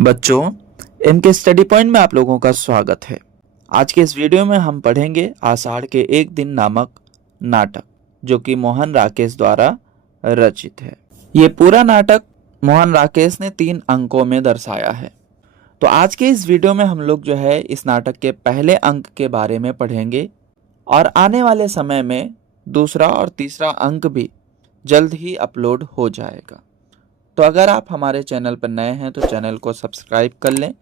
बच्चों, इनके study point में आप लोगों का स्वागत है। आज के इस वीडियो में हम पढ़ेंगे आषाढ़ के एक दिन नामक नाटक, जो कि मोहन राकेश द्वारा रचित है। ये पूरा नाटक मोहन राकेश ने 3 अंकों में दर्शाया है। तो आज के इस वीडियो में हम लोग जो है इस नाटक के पहले अंक के बारे में पढ़ेंगे और आने वाले समय में दूसरा और तीसरा अंक भी जल्द ही अपलोड हो जाएगा। तो अगर आप हमारे चैनल पर नए हैं तो चैनल को सब्सक्राइब कर लें।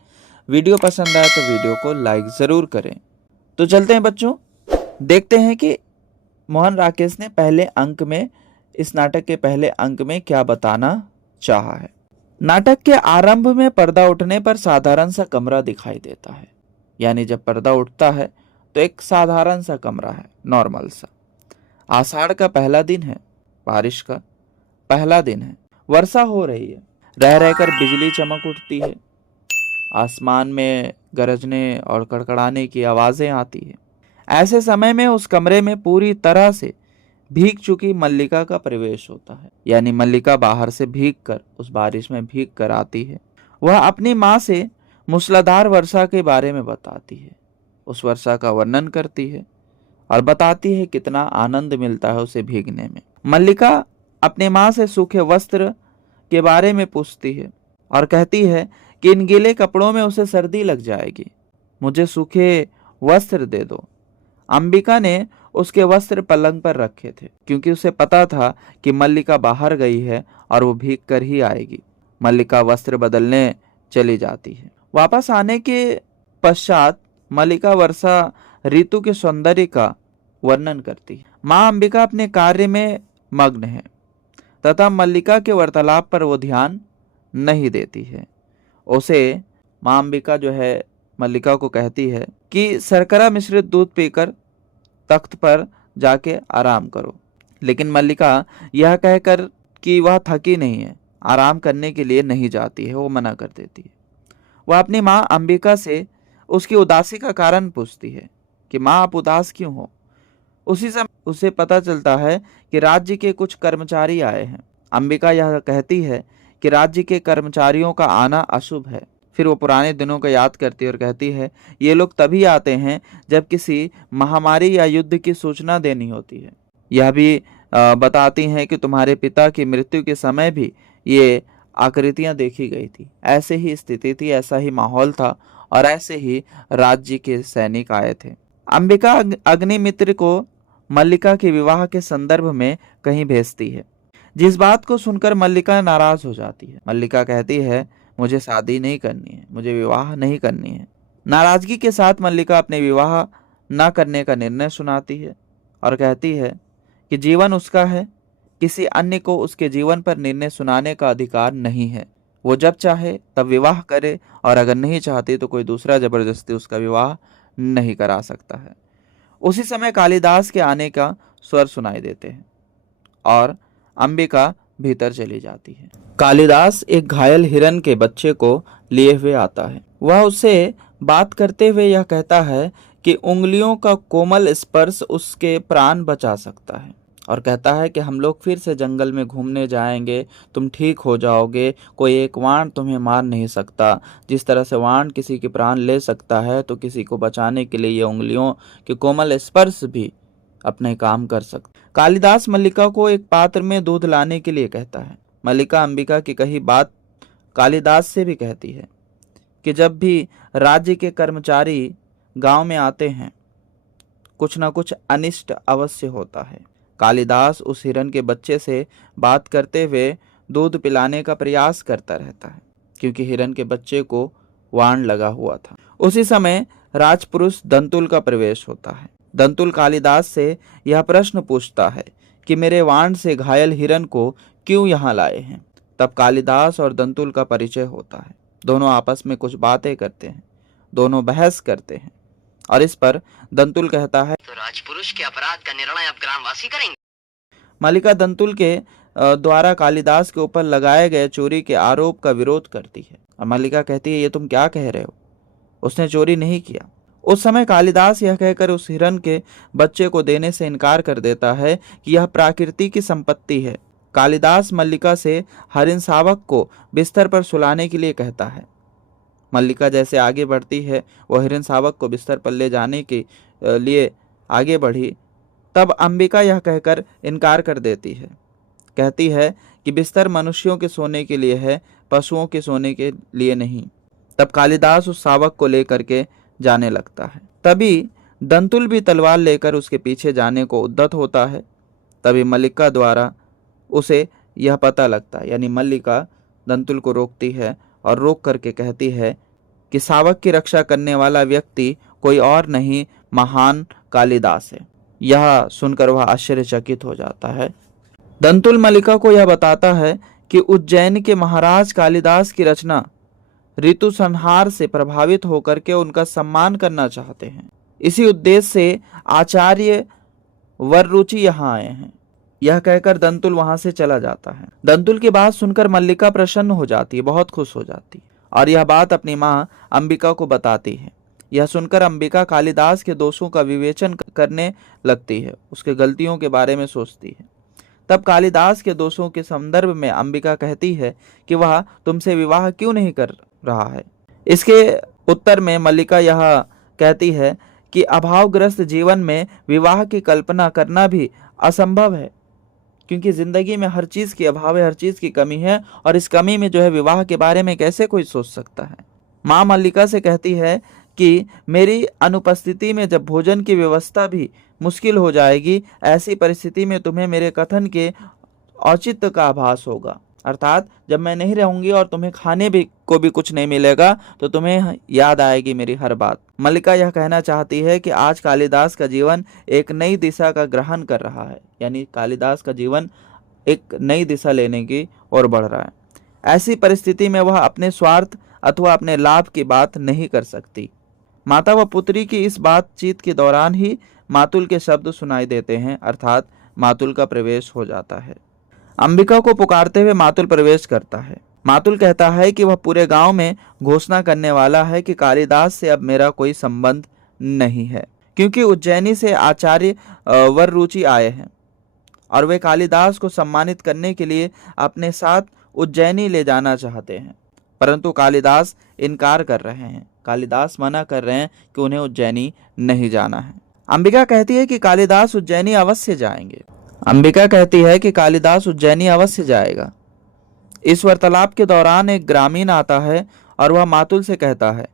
वीडियो पसंद आए तो वीडियो को लाइक ज़रूर करें। तो चलते हैं बच्चों, देखते हैं कि मोहन राकेश ने पहले अंक में, इस नाटक के पहले अंक में क्या बताना चाहा है। नाटक के आरंभ में पर्दा उठने पर साधारण सा कमरा दिखाई देता है। यानी जब पर्दा उठता है तो एक साधारण सा कमरा है, नॉर्मल सा। आषाढ़ का पहला दिन है, बारिश का पहला दिन है। वर्षा हो रही है, रह रहकर बिजली चमक उठती है, आसमान में गरजने और कड़कड़ाने की आवाजें आती है। ऐसे समय में उस कमरे में पूरी तरह से भीग चुकी मल्लिका का प्रवेश होता है। यानी मल्लिका बाहर से भीग कर, उस बारिश में भीग कर आती है। वह अपनी माँ से मूसलाधार वर्षा के बारे में बताती है, उस वर्षा का वर्णन करती है और बताती है कितना आनंद मिलता है उसे भीगने में। मल्लिका अपने माँ से सूखे वस्त्र के बारे में पूछती है और कहती है कि इन गीले कपड़ों में उसे सर्दी लग जाएगी, मुझे सूखे वस्त्र दे दो। अंबिका ने उसके वस्त्र पलंग पर रखे थे, क्योंकि उसे पता था कि मल्लिका बाहर गई है और वो भीग कर ही आएगी। मल्लिका वस्त्र बदलने चली जाती है। वापस आने के पश्चात मल्लिका वर्षा ऋतु के सौंदर्य का वर्णन करती है। माँ अंबिका अपने कार्य में मग्न है तथा मल्लिका के वार्तालाप पर वो ध्यान नहीं देती है। उसे माँ अंबिका जो है मल्लिका को कहती है कि शर्करा मिश्रित दूध पीकर तख्त पर जाके आराम करो। लेकिन मल्लिका यह कहकर कि वह थकी नहीं है, आराम करने के लिए नहीं जाती है, वो मना कर देती है। वह अपनी माँ अंबिका से उसकी उदासी का कारण पूछती है कि माँ आप उदास क्यों हो। उसी समय उसे पता चलता है कि राज्य के कुछ कर्मचारी आए हैं। अंबिका यह कहती है कि राज्य के कर्मचारियों का आना अशुभ है। फिर वो पुराने दिनों को याद करती है और कहती है ये लोग तभी आते हैं जब किसी महामारी या युद्ध की सूचना देनी होती है। यह भी बताती हैं कि तुम्हारे पिता की मृत्यु के समय भी ये आकृतियां देखी गई थी। ऐसे ही स्थिति थी, ऐसा ही माहौल था और ऐसे ही राज्य के सैनिक आए थे। अंबिका अग्निमित्र को मल्लिका के विवाह के संदर्भ में कहीं भेजती है, जिस बात को सुनकर मल्लिका नाराज हो जाती है। मल्लिका कहती है मुझे शादी नहीं करनी है, मुझे विवाह नहीं करनी है। नाराजगी के साथ मल्लिका अपने विवाह न करने का निर्णय सुनाती है और कहती है कि जीवन उसका है, किसी अन्य को उसके जीवन पर निर्णय सुनाने का अधिकार नहीं है। वो जब चाहे तब विवाह करे और अगर नहीं चाहती तो कोई दूसरा जबरदस्ती उसका विवाह नहीं करा सकता है। उसी समय कालिदास के आने का स्वर सुनाई देते हैं और अंबिका भीतर चली जाती है। कालिदास एक घायल हिरन के बच्चे को लिए हुए आता है। वह उससे बात करते हुए यह कहता है कि उंगलियों का कोमल स्पर्श उसके प्राण बचा सकता है और कहता है कि हम लोग फिर से जंगल में घूमने जाएंगे, तुम ठीक हो जाओगे, कोई एक वाण तुम्हें मार नहीं सकता। जिस तरह से वाण किसी के प्राण ले सकता है तो किसी को बचाने के लिए ये उंगलियों के कोमल स्पर्श भी अपने काम कर सकते। कालिदास मल्लिका को एक पात्र में दूध लाने के लिए कहता है। मल्लिका अंबिका की कही बात कालिदास से भी कहती है कि जब भी राज्य के कर्मचारी गांव में आते हैं कुछ न कुछ अनिष्ट अवश्य होता है। कालिदास उस हिरन के बच्चे से बात करते हुए दूध पिलाने का प्रयास करता रहता है, क्योंकि हिरन के बच्चे को वाण लगा हुआ था। उसी समय राजपुरुष दंतुल का प्रवेश होता है। दंतुल कालिदास से यह प्रश्न पूछता है कि मेरे वाण से घायल हिरन को क्यों यहाँ लाए हैं। तब कालिदास और दंतुल का परिचय होता है। दोनों आपस में कुछ बातें करते हैं, दोनों बहस करते हैं और इस पर दंतुल कहता है तो राजपुरुष के अपराध का निर्णय अब ग्रामवासी करेंगे। मल्लिका दंतुल के द्वारा कालिदास के ऊपर लगाए गए चोरी के आरोप का विरोध करती है और मल्लिका कहती है ये तुम क्या कह रहे हो, उसने चोरी नहीं किया। उस समय कालिदास यह कहकर उस हिरन के बच्चे को देने से इनकार कर देता है कि यह प्रकृति की संपत्ति है। कालिदास मल्लिका से हरिण शावक को बिस्तर पर सुलाने के लिए कहता है। मल्लिका जैसे आगे बढ़ती है, वह हिरण शावक को बिस्तर पर ले जाने के लिए आगे बढ़ी, तब अंबिका यह कहकर इनकार कर देती है। कहती है कि बिस्तर मनुष्यों के सोने के लिए है, पशुओं के सोने के लिए नहीं। तब कालिदास उस शावक को लेकर के जाने लगता है। तभी दंतुल भी तलवार लेकर उसके पीछे जाने को उद्यत होता है। तभी मल्लिका द्वारा उसे यह पता लगता है, यानी मल्लिका दंतुल को रोकती है और रोक करके कहती है कि शावक की रक्षा करने वाला व्यक्ति कोई और नहीं, महान कालिदास है। यह सुनकर वह आश्चर्यचकित हो जाता है। दंतुल मल्लिका को यह बताता है कि उज्जैन के महाराज कालिदास की रचना ऋतु संहार से प्रभावित होकर के उनका सम्मान करना चाहते हैं। इसी उद्देश्य से आचार्य वररुचि यहाँ आए हैं। यह कहकर दंतुल वहां से चला जाता है। दंतुल की बात सुनकर मल्लिका प्रसन्न हो जाती है, बहुत खुश हो जाती है और यह बात अपनी माँ अंबिका को बताती है। यह सुनकर अंबिका कालिदास के दोषों का विवेचन करने लगती है, उसके गलतियों के बारे में सोचती है। तब कालिदास के दोषों के संदर्भ में अंबिका कहती है कि वह तुमसे विवाह क्यों नहीं कर रहा है। इसके उत्तर में मल्लिका यह कहती है कि अभावग्रस्त जीवन में विवाह की कल्पना करना भी असंभव है, क्योंकि जिंदगी में हर चीज की अभाव है, हर चीज की कमी है, और इस कमी में जो है विवाह के बारे में कैसे कोई सोच सकता है। माँ मल्लिका से कहती है कि मेरी अनुपस्थिति में जब भोजन की व्यवस्था भी मुश्किल हो जाएगी, ऐसी परिस्थिति में तुम्हें मेरे कथन के औचित्य का आभास होगा, अर्थात जब मैं नहीं रहूंगी और तुम्हें खाने भी को भी कुछ नहीं मिलेगा तो तुम्हें याद आएगी मेरी हर बात। मल्लिका यह कहना चाहती है कि आज कालिदास का जीवन एक नई दिशा का ग्रहण कर रहा है, यानी कालिदास का जीवन एक नई दिशा लेने की ओर बढ़ रहा है। ऐसी परिस्थिति में वह अपने स्वार्थ अथवा अपने लाभ की बात नहीं कर सकती। माता व पुत्री की इस बातचीत के दौरान ही मातुल के शब्द सुनाई देते हैं, अर्थात मातुल का प्रवेश हो जाता है। अंबिका को पुकारते हुए मातुल प्रवेश करता है। मातुल कहता है कि वह पूरे गांव में घोषणा करने वाला है कि कालिदास से अब मेरा कोई संबंध नहीं है, क्योंकि उज्जैनी से आचार्य वररुचि आए हैं और वे कालिदास को सम्मानित करने के लिए अपने साथ उज्जैनी ले जाना चाहते हैं, परंतु कालिदास इनकार कर रहे हैं। कालिदास मना कर रहे हैं कि उन्हें उज्जैनी नहीं जाना है। अंबिका कहती है कि कालिदास उज्जैनी अवश्य जाएंगे। अंबिका कहती है कि कालिदास उज्जैनी अवश्य जाएगा। इस वार्तालाप के दौरान एक ग्रामीण आता है और वह मातुल से कहता है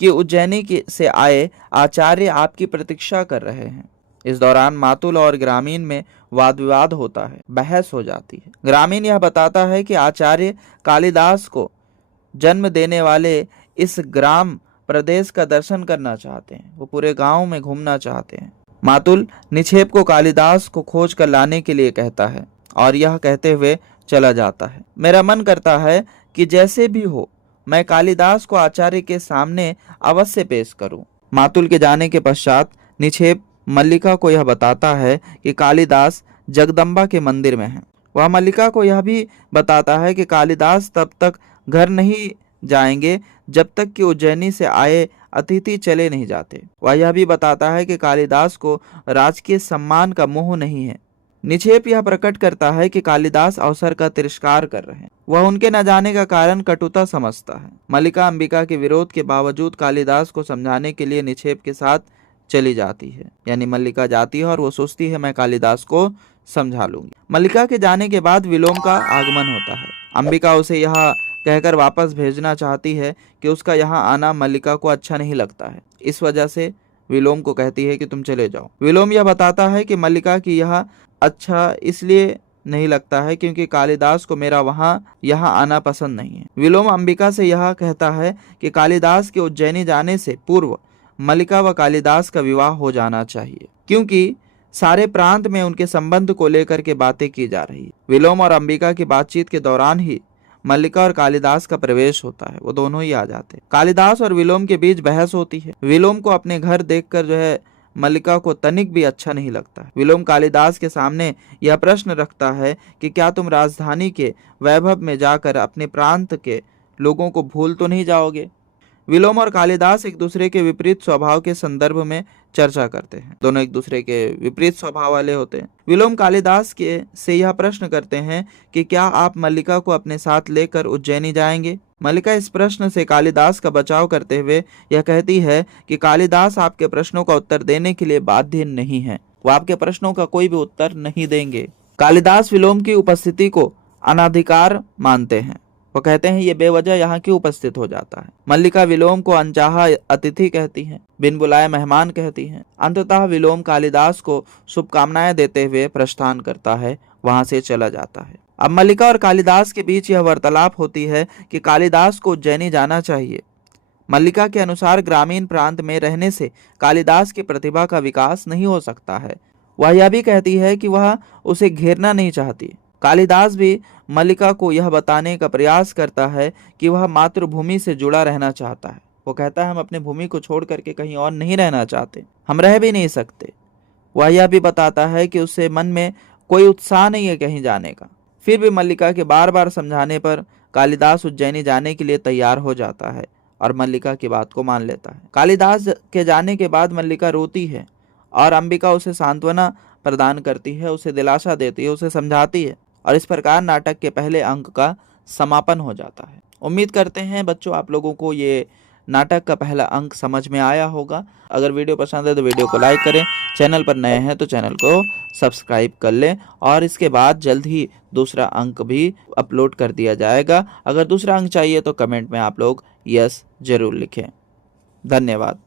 कि उज्जैनी से आए आचार्य आपकी प्रतीक्षा कर रहे हैं। इस दौरान मातुल और ग्रामीण में वाद विवाद होता है, बहस हो जाती है। ग्रामीण यह बताता है कि आचार्य कालिदास को जन्म देने वाले इस ग्राम प्रदेश का दर्शन करना चाहते हैं, वो पूरे गांव में घूमना चाहते हैं। मातुल निक्षेप को कालिदास को खोज कर लाने के लिए कहता है और यह कहते हुए चला जाता है। मेरा मन करता है कि जैसे भी हो मैं कालिदास को आचार्य के सामने अवश्य पेश करूं। मातुल के जाने के पश्चात निक्षेप मल्लिका को यह बताता है कि कालिदास जगदम्बा के मंदिर में है। वह मल्लिका को यह भी बताता है कि कालिदास तब तक घर नहीं जाएंगे जब तक कि उज्जैनी से आए अतिथि चले नहीं जाते। वह यह भी बताता है कि कालिदास को राजकीय सम्मान का मोह नहीं है। निक्षेप यह प्रकट करता है कि कालिदास अवसर का तिरस्कार कर रहे हैं, वह उनके न जाने का कारण कटुता समझता है। मल्लिका अंबिका के विरोध के बावजूद कालिदास को समझाने के लिए निक्षेप के साथ चली जाती है, यानी मल्लिका जाती है और वो सोचती है मैं कालिदास को समझा लूंगी। मल्लिका के जाने के बाद विलोम का आगमन होता है। अंबिका उसे यह कहकर वापस भेजना चाहती है कि उसका यहाँ आना मल्लिका को अच्छा नहीं लगता है, इस वजह से विलोम को कहती है कि तुम चले जाओ। विलोम यह बताता है कि मल्लिका की यह अच्छा इसलिए नहीं लगता है क्योंकि कालिदास को मेरा यहाँ आना पसंद नहीं है। विलोम अंबिका से यह कहता है कि कालिदास के उज्जैनी जाने से पूर्व मल्लिका व कालिदास का विवाह हो जाना चाहिए, क्योंकि सारे प्रांत में उनके संबंध को लेकर के बातें की जा रही है। विलोम और अंबिका की बातचीत के दौरान ही मल्लिका और कालिदास का प्रवेश होता है, वो दोनों ही आ जाते हैं। कालिदास और विलोम के बीच बहस होती है। विलोम को अपने घर देखकर जो है मल्लिका को तनिक भी अच्छा नहीं लगता है। विलोम कालिदास के सामने यह प्रश्न रखता है कि क्या तुम राजधानी के वैभव में जाकर अपने प्रांत के लोगों को भूल तो नहीं जाओगे। विलोम और कालिदास एक दूसरे के विपरीत स्वभाव के संदर्भ में चर्चा करते हैं, दोनों एक दूसरे के विपरीत स्वभाव वाले होते हैं। विलोम कालिदास के से यह प्रश्न करते हैं कि क्या आप मल्लिका को अपने साथ लेकर उज्जैनी जाएंगे। मल्लिका इस प्रश्न से कालिदास का बचाव करते हुए यह कहती है कि कालिदास आपके प्रश्नों का उत्तर देने के लिए बाध्य नहीं है, वो आपके प्रश्नों का कोई भी उत्तर नहीं देंगे। कालिदास विलोम की उपस्थिति को अनाधिकार मानते हैं। वो कहते हैं ये बेवजह यहाँ क्यों उपस्थित हो जाता है। मल्लिका विलोम को अनचाहा अतिथि कहती हैं, बिन बुलाए मेहमान कहती हैं। अंततः विलोम कालिदास को शुभकामनाएं देते हुए प्रस्थान करता है, वहां से चला जाता है। अब मल्लिका और कालिदास के बीच यह वार्तालाप होती है कि कालिदास को उज्जैनी जाना चाहिए। मल्लिका के अनुसार ग्रामीण प्रांत में रहने से कालिदास की प्रतिभा का विकास नहीं हो सकता है। वह यह भी कहती है कि वह उसे घेरना नहीं चाहती। कालिदास भी मल्लिका को यह बताने का प्रयास करता है कि वह मातृभूमि से जुड़ा रहना चाहता है। वो कहता है हम अपनी भूमि को छोड़ करके कहीं और नहीं रहना चाहते, हम रह भी नहीं सकते। वह यह भी बताता है कि उससे मन में कोई उत्साह नहीं है कहीं जाने का। फिर भी मल्लिका के बार बार समझाने पर कालिदास उज्जैनी जाने के लिए तैयार हो जाता है और मल्लिका की बात को मान लेता है। कालिदास के जाने के बाद मल्लिका रोती है और अंबिका उसे सांत्वना प्रदान करती है, उसे दिलासा देती है, उसे समझाती है और इस प्रकार नाटक के पहले अंक का समापन हो जाता है। उम्मीद करते हैं बच्चों आप लोगों को ये नाटक का पहला अंक समझ में आया होगा। अगर वीडियो पसंद है तो वीडियो को लाइक करें, चैनल पर नए हैं तो चैनल को सब्सक्राइब कर लें और इसके बाद जल्द ही दूसरा अंक भी अपलोड कर दिया जाएगा। अगर दूसरा अंक चाहिए तो कमेंट में आप लोग यस जरूर लिखें। धन्यवाद।